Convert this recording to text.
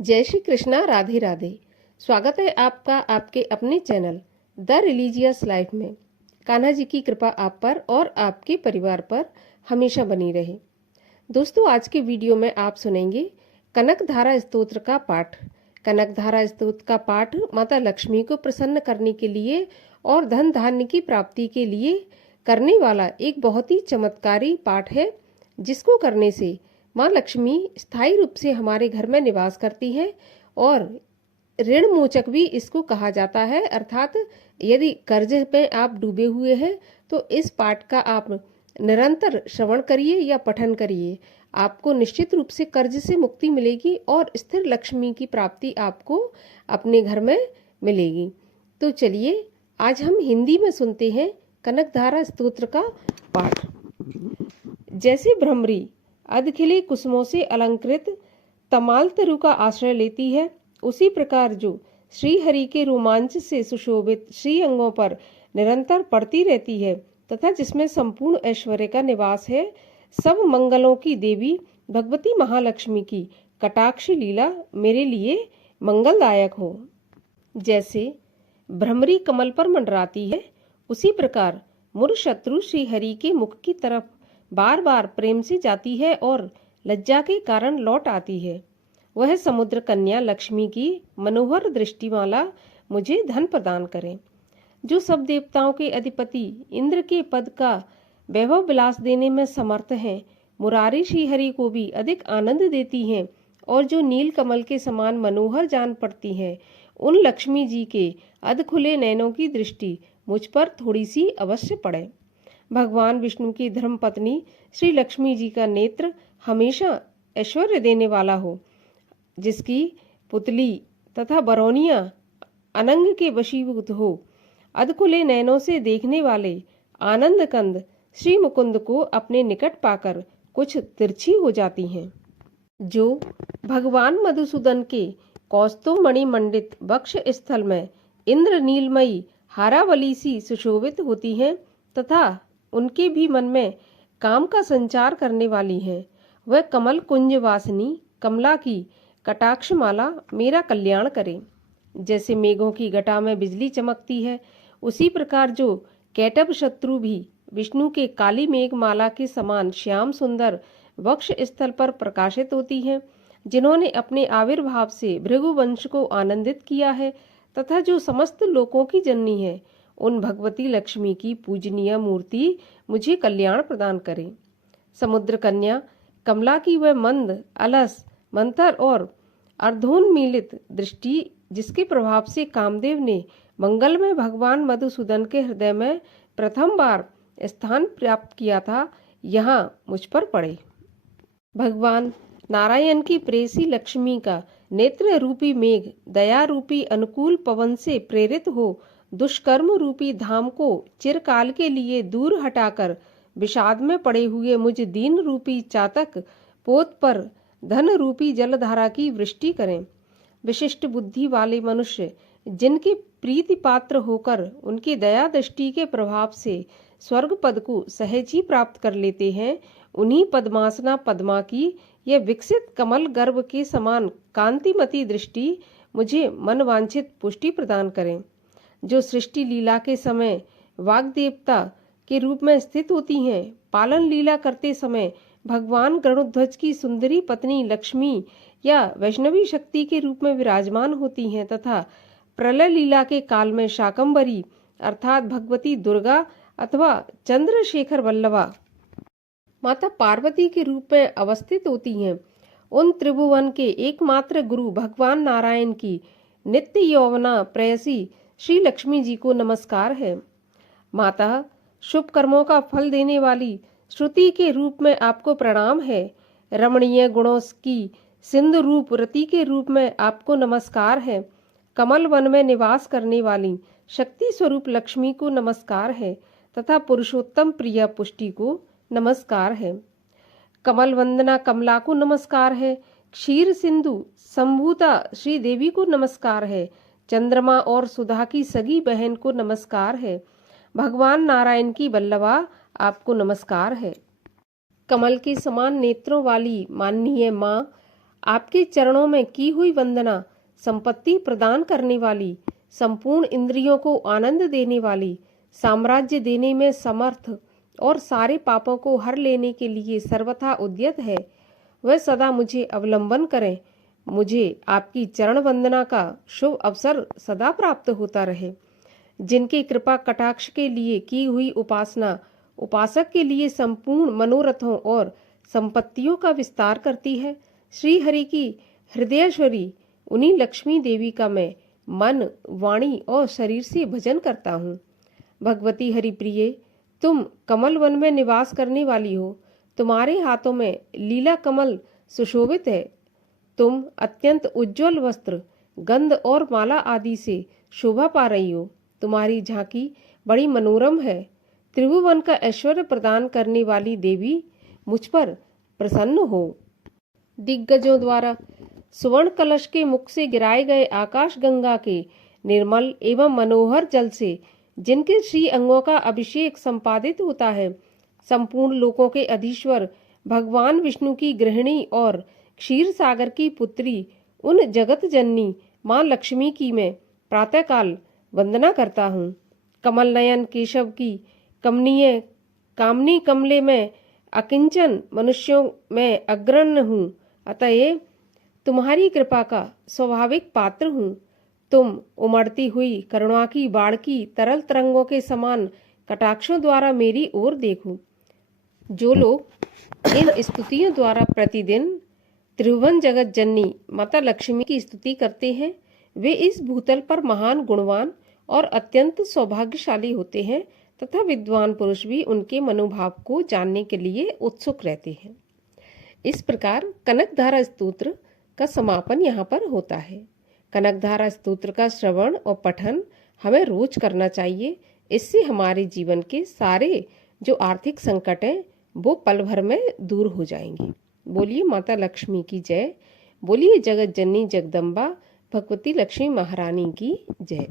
जय श्री कृष्णा, राधे राधे। स्वागत है आपका आपके अपने चैनल द रिलीजियस लाइफ में। कान्हा जी की कृपा आप पर और आपके परिवार पर हमेशा बनी रहे। दोस्तों, आज के वीडियो में आप सुनेंगे कनकधारा स्तोत्र का पाठ। कनकधारा स्तोत्र का पाठ माता लक्ष्मी को प्रसन्न करने के लिए और धन धान्य की प्राप्ति के लिए करने वाला एक बहुत ही चमत्कारी पाठ है, जिसको करने से माँ लक्ष्मी स्थायी रूप से हमारे घर में निवास करती है और ऋण मोचक भी इसको कहा जाता है। अर्थात यदि कर्ज में आप डूबे हुए हैं तो इस पाठ का आप निरंतर श्रवण करिए या पठन करिए, आपको निश्चित रूप से कर्ज से मुक्ति मिलेगी और स्थिर लक्ष्मी की प्राप्ति आपको अपने घर में मिलेगी। तो चलिए आज हम हिंदी में सुनते हैं कनकधारा स्तोत्र का पाठ। जैसे भ्रमरी अधखिले कुसुमों से अलंकृत तमाल तरु का आश्रय लेती है, उसी प्रकार जो श्री हरि के रोमांच से सुशोभित श्री अंगों पर निरंतर पड़ती रहती है तथा जिसमें संपूर्ण ऐश्वर्य का निवास है, सब मंगलों की देवी भगवती महालक्ष्मी की कटाक्ष लीला मेरे लिए मंगलदायक हो। जैसे भ्रमरी कमल पर मंडराती है, उसी प्रकार मुर शत्रु श्री हरि के मुख की तरफ बार बार प्रेम से जाती है और लज्जा के कारण लौट आती है। वह समुद्र कन्या लक्ष्मी की मनोहर दृष्टिमाला मुझे धन प्रदान करे। जो सब देवताओं के अधिपति इंद्र के पद का वैभव विलास देने में समर्थ हैं, मुरारी श्री हरि को भी अधिक आनंद देती हैं और जो नील कमल के समान मनोहर जान पड़ती हैं, उन लक्ष्मी जी के अधखुले नैनों की दृष्टि मुझ पर थोड़ी सी अवश्य पड़े। भगवान विष्णु की धर्म पत्नी श्री लक्ष्मी जी का नेत्र हमेशा ऐश्वर्य देने वाला हो, जिसकी पुतली तथा बरौनिया अनंग के वशीभूत हो। अधखुले नैनों से देखने वाले आनंद कंद श्री मुकुंद को अपने निकट पाकर कुछ तिरछी हो जाती हैं। जो भगवान मधुसूदन के कौस्तुभमणि मंडित वक्ष स्थल में इंद्र नीलमयी हारावली सी सुशोभित होती हैं तथा उनके भी मन में काम का संचार करने वाली है, वह कमल कुंज वासिनी कमला की कटाक्षमाला मेरा कल्याण करे। जैसे मेघों की घटा में बिजली चमकती है, उसी प्रकार जो कैटभ शत्रु भी विष्णु के काली मेघमाला के समान श्याम सुंदर वक्ष स्थल पर प्रकाशित होती हैं, जिन्होंने अपने आविर्भाव से भृगुवंश को आनंदित किया है तथा जो समस्त लोकों की जननी है, उन भगवती लक्ष्मी की पूजनीय मूर्ति मुझे कल्याण प्रदान करे। समुद्र कन्या कमला की वह मंद अलस मंथर और अर्धोन्मीलित दृष्टि, जिसके प्रभाव से कामदेव ने मंगल में भगवान मधुसूदन के हृदय में प्रथम बार स्थान प्राप्त किया था, यहाँ मुझ पर पड़े। भगवान नारायण की प्रेसी लक्ष्मी का नेत्र रूपी मेघ दया रूपी अनुकूल पवन से प्रेरित हो दुष्कर्म रूपी धाम को चिरकाल के लिए दूर हटाकर विषाद में पड़े हुए मुझ दीन रूपी चातक पोत पर धन रूपी जलधारा की वृष्टि करें। विशिष्ट बुद्धि वाले मनुष्य जिनके प्रीति पात्र होकर उनकी दया दृष्टि के प्रभाव से स्वर्ग पद को सहज ही प्राप्त कर लेते हैं, उन्हीं पद्मासना पद्मा की यह विकसित कमल गर्भ के समान कांतिमती दृष्टि मुझे मनवांछित पुष्टि प्रदान करें। जो सृष्टि लीला के समय वाग देवता के रूप में स्थित होती हैं, पालन लीला करते समय भगवान गरुड़ध्वज की सुंदरी पत्नी लक्ष्मी या वैष्णवी शक्ति के रूप में विराजमान होती हैं तथा प्रलय लीला के काल में शाकंभरी अर्थात भगवती दुर्गा अथवा चंद्रशेखर वल्लभा माता पार्वती के रूप में अवस्थित होती हैं, उन त्रिभुवन के एकमात्र गुरु भगवान नारायण की नित्य यौवना प्रेयसी श्री लक्ष्मी जी को नमस्कार है। माता, शुभ कर्मों का फल देने वाली श्रुति के रूप में आपको प्रणाम है। रमणीय गुणों की सिंधु रूप रति के रूप में आपको नमस्कार है। कमल वन में निवास करने वाली शक्ति स्वरूप लक्ष्मी को नमस्कार है तथा पुरुषोत्तम प्रिया पुष्टि को नमस्कार है। कमल वंदना कमला को नमस्कार है। क्षीर सिंधु संभूता श्री देवी को नमस्कार है। चंद्रमा और सुधा की सगी बहन को नमस्कार है। भगवान नारायण की वल्लभा आपको नमस्कार है। कमल के समान नेत्रों वाली माननीय माँ आपके चरणों में की हुई वंदना संपत्ति प्रदान करने वाली, संपूर्ण इंद्रियों को आनंद देने वाली, साम्राज्य देने में समर्थ और सारे पापों को हर लेने के लिए सर्वथा उद्यत है। वह सदा मुझे अवलंबन करें। मुझे आपकी चरण वंदना का शुभ अवसर सदा प्राप्त होता रहे। जिनकी कृपा कटाक्ष के लिए की हुई उपासना उपासक के लिए संपूर्ण मनोरथों और संपत्तियों का विस्तार करती है। श्री हरि की हृदयेश्वरी उन्हीं लक्ष्मी देवी का मैं मन, वाणी और शरीर से भजन करता हूँ। भगवती हरिप्रिये, तुम कमल वन में निवास करने वाली हो। तुम्हारे हाथों में लीला कमल सुशोभित है। तुम अत्यंत उज्जवल वस्त्र, गंध और माला आदि से शोभा पा रही हो। तुम्हारी झांकी बड़ी मनोरम है। त्रिभुवन का ऐश्वर्य प्रदान करने वाली देवी, मुझ पर प्रसन्न हो। दिग्गजों द्वारा सुवर्ण कलश के मुख से गिराए गए आकाश गंगा के निर्मल एवं मनोहर जल से जिनके श्री अंगों का अभिषेक संपादित होता है, संपूर्ण लोकों के अधीश्वर भगवान विष्णु की गृहिणी और क्षीर सागर की पुत्री उन जगत जननी माँ लक्ष्मी की मैं प्रातःकाल वंदना करता हूँ। कमल नयन केशव की कमनीय कामनी कमले में अकिंचन मनुष्यों में अग्रण्य हूँ। अतएव तुम्हारी कृपा का स्वाभाविक पात्र हूँ। तुम उमड़ती हुई करुणा की बाढ़ की तरल तरंगों के समान कटाक्षों द्वारा मेरी ओर देखो। जो लोग इन स्तुतियों द्वारा प्रतिदिन त्रिभुवन जगत जननी माता लक्ष्मी की स्तुति करते हैं, वे इस भूतल पर महान गुणवान और अत्यंत सौभाग्यशाली होते हैं तथा विद्वान पुरुष भी उनके मनोभाव को जानने के लिए उत्सुक रहते हैं। इस प्रकार कनकधारा स्तोत्र का समापन यहाँ पर होता है। कनकधारा स्तोत्र का श्रवण और पठन हमें रोज करना चाहिए। इससे हमारे जीवन के सारे जो आर्थिक संकट हैं वो पल भर में दूर हो जाएंगे। बोलिए माता लक्ष्मी की जय। बोलिए जगत जननी जगदम्बा भगवती लक्ष्मी महारानी की जय।